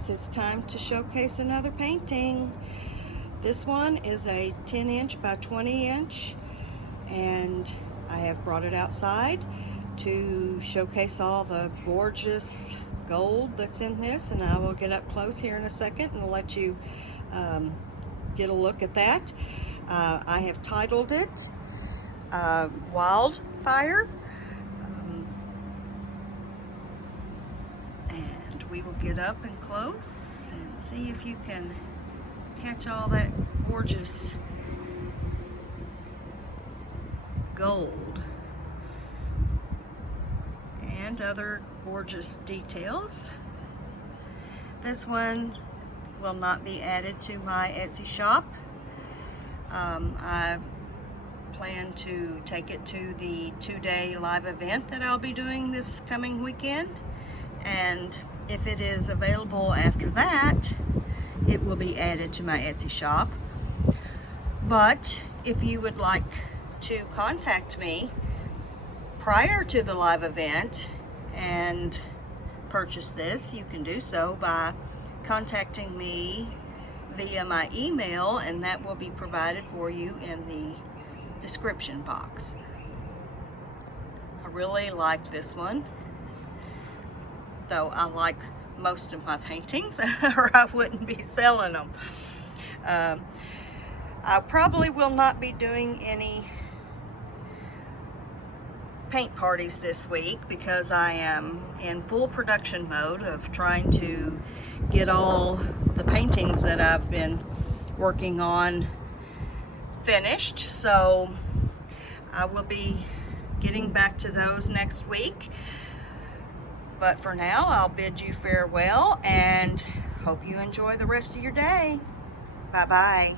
guys, it's time to showcase another painting. This one is a 10-inch by 20-inch, and I have brought it outside to showcase all the gorgeous gold that's in this, and I will get up close here in a second and let you get a look at that. I have titled it Wildfire. And we will get up and close and see if you can catch all that gorgeous gold and other gorgeous details. This one will not be added to my Etsy shop. I plan to take it to the 2-day live event that I'll be doing this coming weekend, and if it is available after that, it will be added to my Etsy shop. But if you would like to contact me prior to the live event and purchase this, you can do so by contacting me via my email, and that will be provided for you in the description box. I really like this one, though I like most of my paintings or I wouldn't be selling them. I probably will not be doing any paint parties this week because I am in full production mode of trying to get all the paintings that I've been working on finished. So I will be getting back to those next week. But for now, I'll bid you farewell and hope you enjoy the rest of your day. Bye-bye.